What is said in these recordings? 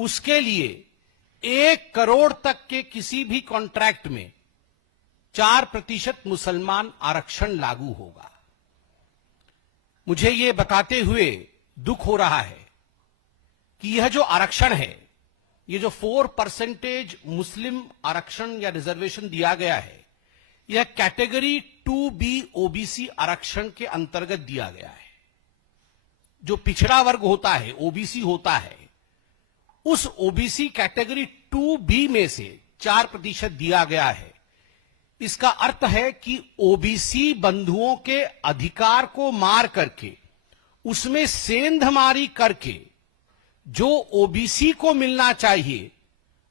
उसके लिए 1 करोड़ तक के किसी भी कॉन्ट्रैक्ट में 4% मुसलमान आरक्षण लागू होगा। मुझे ये बताते हुए दुख हो रहा है कि यह जो आरक्षण है, ये जो 4% मुस्लिम आरक्षण या रिजर्वेशन दिया गया है, यह कैटेगरी 2B ओबीसी आरक्षण के अंतर्गत दिया गया है। जो पिछड़ा वर्ग होता है, ओबीसी होता है, उस ओबीसी कैटेगरी 2B में से 4% दिया गया है। इसका अर्थ है कि ओबीसी बंधुओं के अधिकार को मार करके, उसमें सेंधमारी करके जो ओबीसी को मिलना चाहिए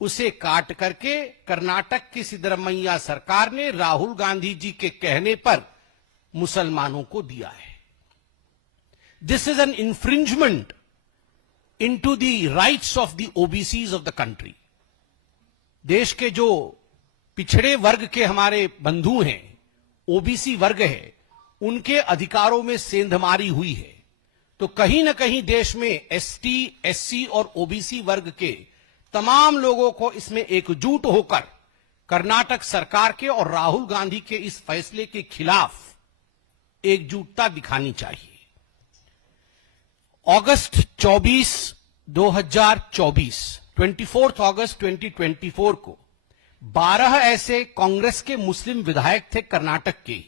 उसे काट करके कर्नाटक की सिद्धरमैया सरकार ने राहुल गांधी जी के कहने पर मुसलमानों को दिया है। This is an infringement into the rights of the OBCs of the country. देश के जो पिछड़े वर्ग के हमारे बंधु हैं, ओबीसी वर्ग है, उनके अधिकारों में सेंधमारी हुई है। तो कहीं ना कहीं देश में एसटी, एससी और ओबीसी वर्ग के तमाम लोगों को इसमें एकजुट होकर कर्नाटक सरकार के और राहुल गांधी के इस फैसले के खिलाफ एकजुटता दिखानी चाहिए। अगस्त 24, 2024, 24 अगस्त 2024 को 12 ऐसे कांग्रेस के मुस्लिम विधायक थे कर्नाटक के,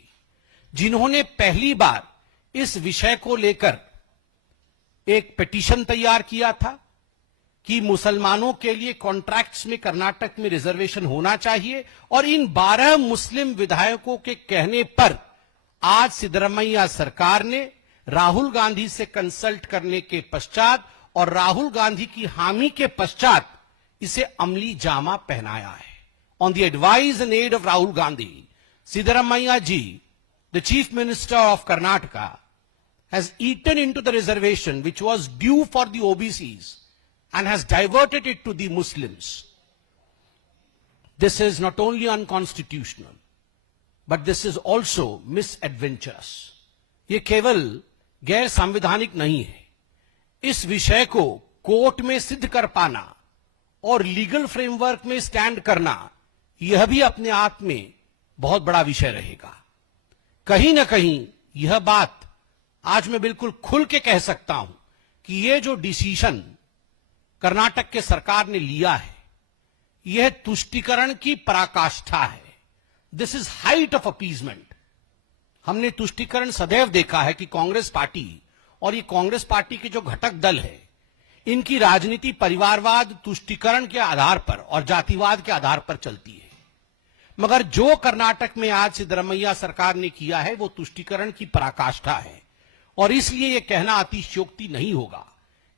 जिन्होंने पहली बार इस विषय को लेकर एक पिटीशन तैयार किया था कि मुसलमानों के लिए कॉन्ट्रैक्ट्स में कर्नाटक में रिजर्वेशन होना चाहिए। और इन 12 मुस्लिम विधायकों के कहने पर आज सिद्धरमैया सरकार ने राहुल गांधी से कंसल्ट करने के पश्चात और राहुल गांधी की हामी के पश्चात इसे अमली जामा पहनाया है। On the advice and aid of Rahul Gandhi, Siddaramaiah ji, the chief minister of Karnataka, has eaten into the reservation which was due for the OBCs and has diverted it to the Muslims. This is not only unconstitutional, but this is also misadventurous. ये केवल गैर संवैधानिक नहीं है। इस विषय को court में सिद्ध कर पाना और लीगल फ्रेमवर्क में स्टैंड करना, यह भी अपने आप में बहुत बड़ा विषय रहेगा। कहीं ना कहीं यह बात आज मैं बिल्कुल खुल के कह सकता हूं कि यह जो डिसीजन कर्नाटक के सरकार ने लिया है, यह तुष्टीकरण की पराकाष्ठा है। This is height of appeasement. हमने तुष्टीकरण सदैव देखा है कि कांग्रेस पार्टी और ये कांग्रेस पार्टी के जो घटक दल है, इनकी राजनीति परिवारवाद, तुष्टीकरण के आधार पर और जातिवाद के आधार पर चलती है। मगर जो कर्नाटक में आज सिद्धरमैया सरकार ने किया है, वो तुष्टीकरण की पराकाष्ठा है। और इसलिए यह कहना अतिशयोक्ति नहीं होगा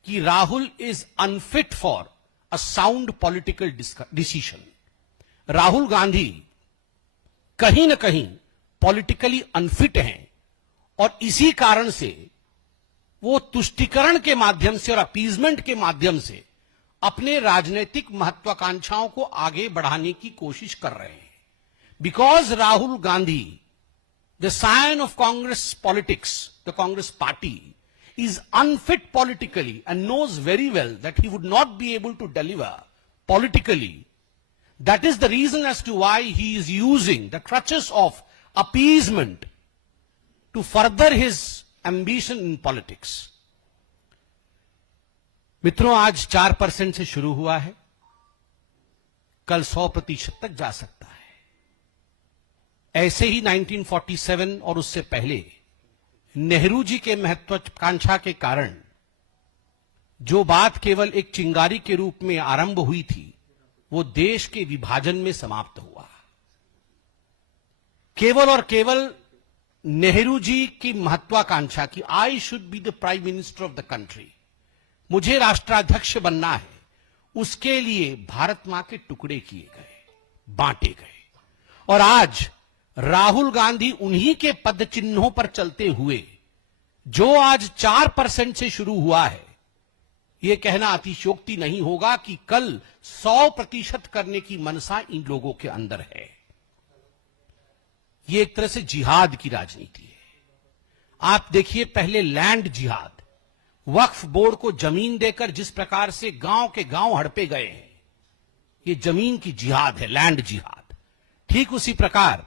कि Rahul is unfit for a sound political decision. Rahul Gandhi कहीं ना कहीं पॉलिटिकली अनफिट हैं और इसी कारण से वो तुष्टीकरण के माध्यम से और अपीजमेंट के माध्यम से अपने राजनीतिक महत्वाकांक्षाओं को आगे बढ़ाने की कोशिश कर रहे हैं। Because Rahul Gandhi, the scion of Congress politics, the Congress party, is unfit politically and knows very well that he would not be able to deliver politically. That is the reason as to why he is using the crutches of appeasement to further his ambition in politics. मित्रों, आज 4% से शुरू हुआ है, कल 100% तक जा सकता है। ऐसे ही 1947 और उससे पहले नेहरू जी के महत्वाकांक्षा के कारण जो बात केवल एक चिंगारी के रूप में आरंभ हुई थी, वो देश के विभाजन में समाप्त हुआ। केवल और केवल नेहरू जी की महत्वाकांक्षा की I should be the prime minister of the country, मुझे राष्ट्राध्यक्ष बनना है, उसके लिए भारत मां के टुकड़े किए गए, बांटे गए। और आज राहुल गांधी उन्हीं के पद चिन्हों पर चलते हुए जो आज 4% से शुरू हुआ है, यह कहना अतिशयोक्ति नहीं होगा कि कल 100% करने की मनसा इन लोगों के अंदर है। यह एक तरह से जिहाद की राजनीति है। आप देखिए, पहले लैंड जिहाद, वक्फ बोर्ड को जमीन देकर जिस प्रकार से गांव के गांव हड़पे गए हैं, ये जमीन की जिहाद है, लैंड जिहाद। ठीक उसी प्रकार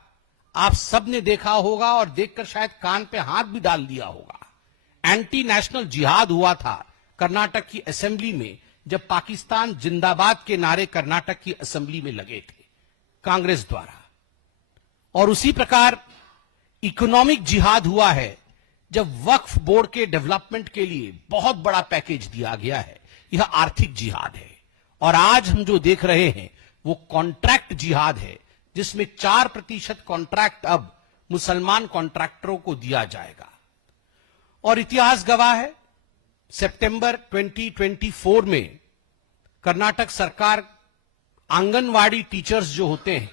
आप सबने देखा होगा और देखकर शायद कान पे हाथ भी डाल दिया होगा, एंटी नेशनल जिहाद हुआ था कर्नाटक की असेंबली में, जब पाकिस्तान जिंदाबाद के नारे कर्नाटक की असेंबली में लगे थे कांग्रेस द्वारा। और उसी प्रकार इकोनॉमिक जिहाद हुआ है जब वक्फ बोर्ड के डेवलपमेंट के लिए बहुत बड़ा पैकेज दिया गया है, यह आर्थिक जिहाद है। और आज हम जो देख रहे हैं वो कॉन्ट्रैक्ट जिहाद है, जिसमें 4% कॉन्ट्रैक्ट अब मुसलमान कॉन्ट्रैक्टरों को दिया जाएगा। और इतिहास गवाह है, सितंबर 2024 में कर्नाटक सरकार आंगनवाड़ी टीचर्स जो होते हैं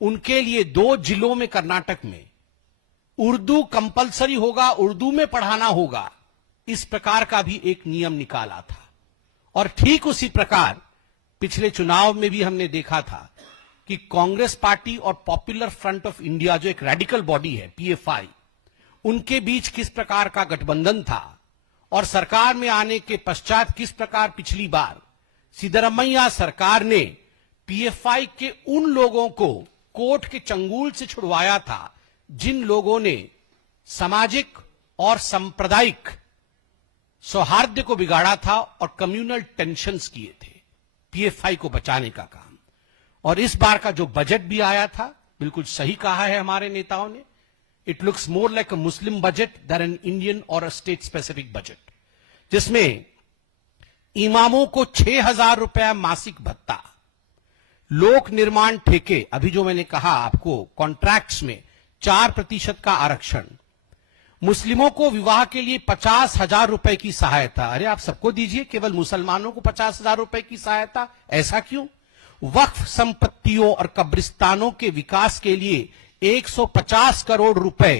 उनके लिए 2 जिलों में कर्नाटक में उर्दू कंपलसरी होगा, उर्दू में पढ़ाना होगा, इस प्रकार का भी एक नियम निकाला था। और ठीक उसी प्रकार पिछले चुनाव में भी हमने देखा था कि कांग्रेस पार्टी और पॉपुलर फ्रंट ऑफ इंडिया, जो एक रेडिकल बॉडी है पीएफआई, उनके बीच किस प्रकार का गठबंधन था। और सरकार में आने के पश्चात किस प्रकार पिछली बार सिद्धरामैया सरकार ने पीएफआई के उन लोगों को कोर्ट के चंगुल से छुड़वाया था जिन लोगों ने सामाजिक और सांप्रदायिक सौहार्द को बिगाड़ा था और कम्युनल टेंशन्स किए थे, पीएफआई को बचाने का काम। और इस बार का जो बजट भी आया था, बिल्कुल सही कहा है हमारे नेताओं ने, it looks more like a Muslim budget than an Indian और अ स्टेट स्पेसिफिक बजट, जिसमें इमामों को 6,000 रुपया मासिक भत्ता, लोक निर्माण ठेके, अभी जो मैंने कहा आपको कॉन्ट्रैक्ट्स में 4% का आरक्षण, मुस्लिमों को विवाह के लिए 50,000 रुपए की सहायता। अरे आप सबको दीजिए, केवल मुसलमानों को 50,000 रुपए की सहायता, ऐसा क्यों? वक्फ संपत्तियों और कब्रिस्तानों के विकास के लिए 150 करोड़ रुपए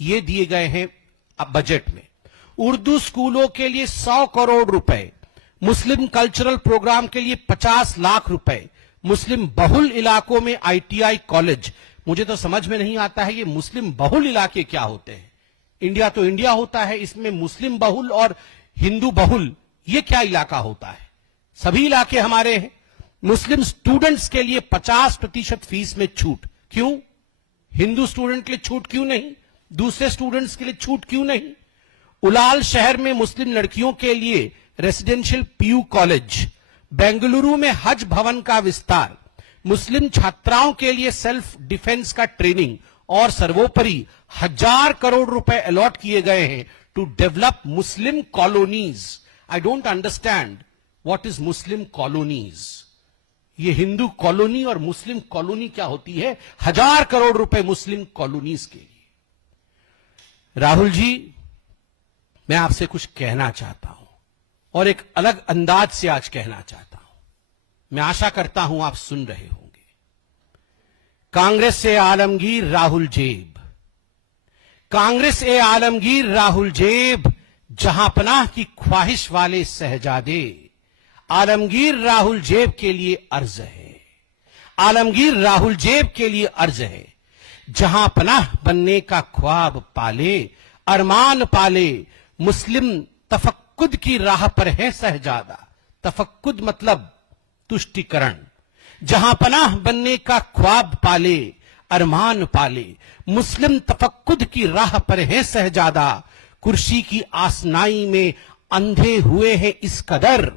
ये दिए गए हैं अब बजट में। उर्दू स्कूलों के लिए 100 करोड़ रुपए, मुस्लिम कल्चरल प्रोग्राम के लिए 50 लाख रुपए, मुस्लिम बहुल इलाकों में आईटीआई कॉलेज। मुझे तो समझ में नहीं आता है ये मुस्लिम बहुल इलाके क्या होते हैं। इंडिया तो इंडिया होता है, इसमें मुस्लिम बहुल और हिंदू बहुल ये क्या इलाका होता है? सभी इलाके हमारे हैं। मुस्लिम स्टूडेंट्स के लिए 50% फीस में छूट, क्यों? हिंदू स्टूडेंट के लिए छूट क्यों नहीं? दूसरे स्टूडेंट्स के लिए छूट क्यों नहीं? उलाल शहर में मुस्लिम लड़कियों के लिए रेसिडेंशियल पीयू कॉलेज, बेंगलुरु में हज भवन का विस्तार, मुस्लिम छात्राओं के लिए सेल्फ डिफेंस का ट्रेनिंग, और सर्वोपरि 1,000 करोड़ रुपए अलॉट किए गए हैं to develop Muslim colonies. I don't understand what is Muslim colonies. ये हिंदू कॉलोनी और मुस्लिम कॉलोनी क्या होती है? 1,000 करोड़ रुपए मुस्लिम कॉलोनीज के लिए। राहुल जी, मैं आपसे कुछ कहना चाहता हूं और एक अलग अंदाज से आज कहना चाहता हूं। मैं आशा करता हूं आप सुन रहे होंगे। कांग्रेस ए आलमगीर राहुल जेब, कांग्रेस ए आलमगीर राहुल जेब, जहां पनाह की ख्वाहिश वाले शहजादे, आलमगीर राहुल जेब के लिए अर्ज है, आलमगीर राहुल जेब के लिए अर्ज है। जहां पनाह बनने का ख्वाब पाले, अरमान पाले, मुस्लिम तफक्कुद की राह पर है शहजादा। तफक्कुद मतलब तुष्टिकरण। जहां पनाह बनने का ख्वाब पाले, अरमान पाले, मुस्लिम तफक्कुद की राह पर है शहजादा। कुर्सी की आसनाई में अंधे हुए हैं इस कदर,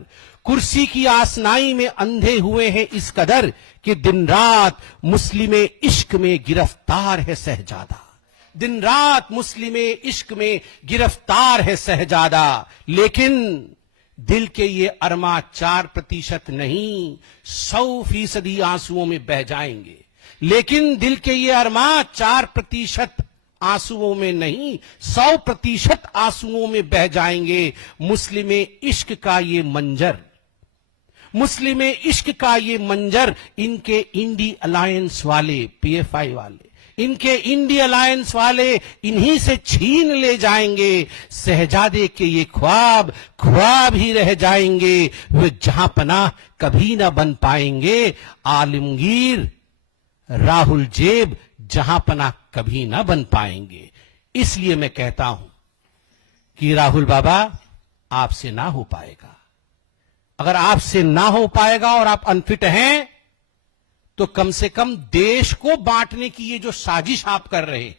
कुर्सी की आसनाई में अंधे हुए हैं इस कदर कि दिन रात मुस्लिमे इश्क में गिरफ्तार है शहजादा। दिन रात मुस्लिमे इश्क में गिरफ्तार है शहजादा। लेकिन दिल के ये अरमा 4% नहीं, 100% आंसुओं में बह जाएंगे। लेकिन दिल के ये अरमा 4% आंसुओं में नहीं, 100% आंसुओं में बह जाएंगे। मुस्लिमे इश्क का ये मंजर, मुस्लिमे इश्क का ये मंजर इनके इंडी अलायंस वाले, पीएफआई वाले, इनके इंडी अलायंस वाले इन्हीं से छीन ले जाएंगे। शहजादे के ये ख्वाब ख्वाब ही रह जाएंगे, वे जहां पनाह कभी ना बन पाएंगे। आलमगीर राहुल जेब जहां पनाह कभी ना बन पाएंगे। इसलिए मैं कहता हूं कि राहुल बाबा, आपसे ना हो पाएगा। अगर आपसे ना हो पाएगा और आप अनफिट हैं, तो कम से कम देश को बांटने की ये जो साजिश आप कर रहे हैं,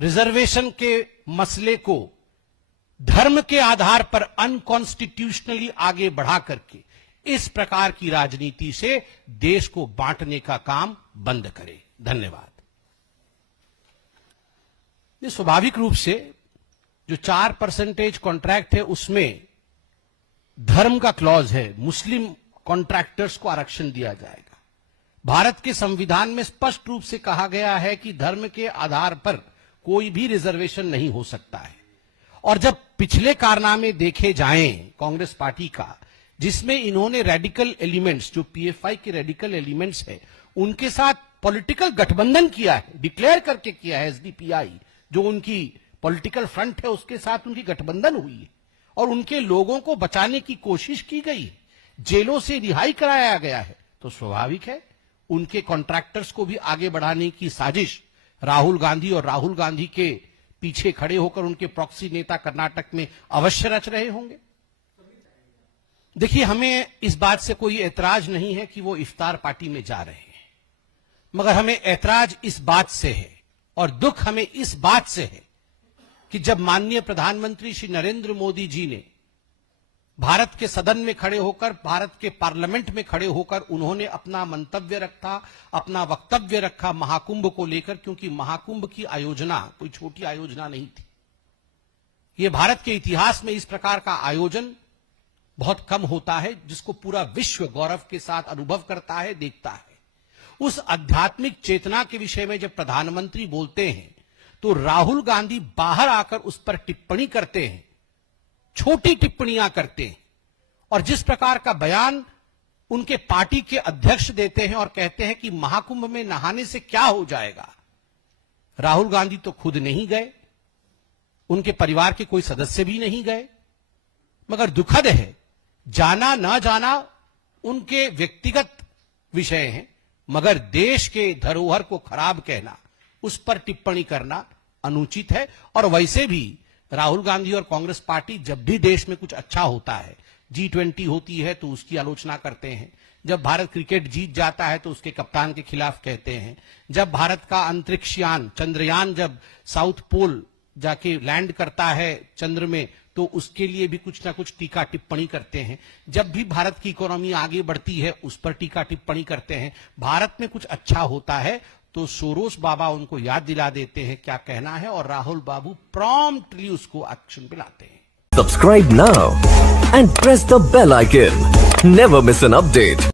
रिजर्वेशन के मसले को धर्म के आधार पर अनकॉन्स्टिट्यूशनली आगे बढ़ा करके इस प्रकार की राजनीति से देश को बांटने का काम बंद करें। धन्यवाद। ये स्वाभाविक रूप से जो 4% कॉन्ट्रैक्ट है उसमें धर्म का क्लॉज है, मुस्लिम कॉन्ट्रैक्टर्स को आरक्षण दिया जाएगा। भारत के संविधान में स्पष्ट रूप से कहा गया है कि धर्म के आधार पर कोई भी रिजर्वेशन नहीं हो सकता है। और जब पिछले कारनामे देखे जाएं कांग्रेस पार्टी का, जिसमें इन्होंने रेडिकल एलिमेंट्स, जो पीएफआई के रेडिकल एलिमेंट्स है, उनके साथ पॉलिटिकल गठबंधन किया है, डिक्लेयर करके किया है, एसडीपीआई जो उनकी पॉलिटिकल फ्रंट है उसके साथ उनकी गठबंधन हुई है और उनके लोगों को बचाने की कोशिश की गई, जेलों से रिहाई कराया गया है, तो स्वाभाविक है उनके कॉन्ट्रैक्टर्स को भी आगे बढ़ाने की साजिश राहुल गांधी और राहुल गांधी के पीछे खड़े होकर उनके प्रॉक्सी नेता कर्नाटक में अवश्य रच रहे होंगे। देखिए, हमें इस बात से कोई ऐतराज नहीं है कि वो इफ्तार पार्टी में जा रहे हैं, मगर हमें ऐतराज इस बात से है और दुख हमें इस बात से है कि जब माननीय प्रधानमंत्री श्री नरेंद्र मोदी जी ने भारत के सदन में खड़े होकर, भारत के पार्लियामेंट में खड़े होकर उन्होंने अपना मंतव्य रखा, अपना वक्तव्य रखा महाकुंभ को लेकर, क्योंकि महाकुंभ की आयोजना कोई छोटी आयोजना नहीं थी। यह भारत के इतिहास में इस प्रकार का आयोजन बहुत कम होता है जिसको पूरा विश्व गौरव के साथ अनुभव करता है, देखता है। उस आध्यात्मिक चेतना के विषय में जब प्रधानमंत्री बोलते हैं तो राहुल गांधी बाहर आकर उस पर टिप्पणी करते हैं, छोटी टिप्पणियां करते हैं और जिस प्रकार का बयान उनके पार्टी के अध्यक्ष देते हैं और कहते हैं कि महाकुंभ में नहाने से क्या हो जाएगा। राहुल गांधी तो खुद नहीं गए, उनके परिवार के कोई सदस्य भी नहीं गए, मगर दुखद है, जाना ना जाना उनके व्यक्तिगत विषय हैं, मगर देश के धरोहर को खराब कहना, उस पर टिप्पणी करना अनुचित है। और वैसे भी राहुल गांधी और कांग्रेस पार्टी जब भी देश में कुछ अच्छा होता है, G20 होती है तो उसकी आलोचना करते हैं, जब भारत क्रिकेट जीत जाता है तो उसके कप्तान के खिलाफ कहते हैं, जब भारत का अंतरिक्षयान चंद्रयान जब साउथ पोल जाके लैंड करता है चंद्र में तो उसके लिए भी कुछ ना कुछ टीका टिप्पणी करते हैं, जब भी भारत की इकोनॉमी आगे बढ़ती है उस पर टीका टिप्पणी करते हैं। भारत में कुछ अच्छा होता है तो सोरोस बाबा उनको याद दिला देते हैं क्या कहना है और राहुल बाबू प्रॉम्प्टली उसको एक्शन पे लाते हैं। Subscribe now and press the bell icon. Never miss an update.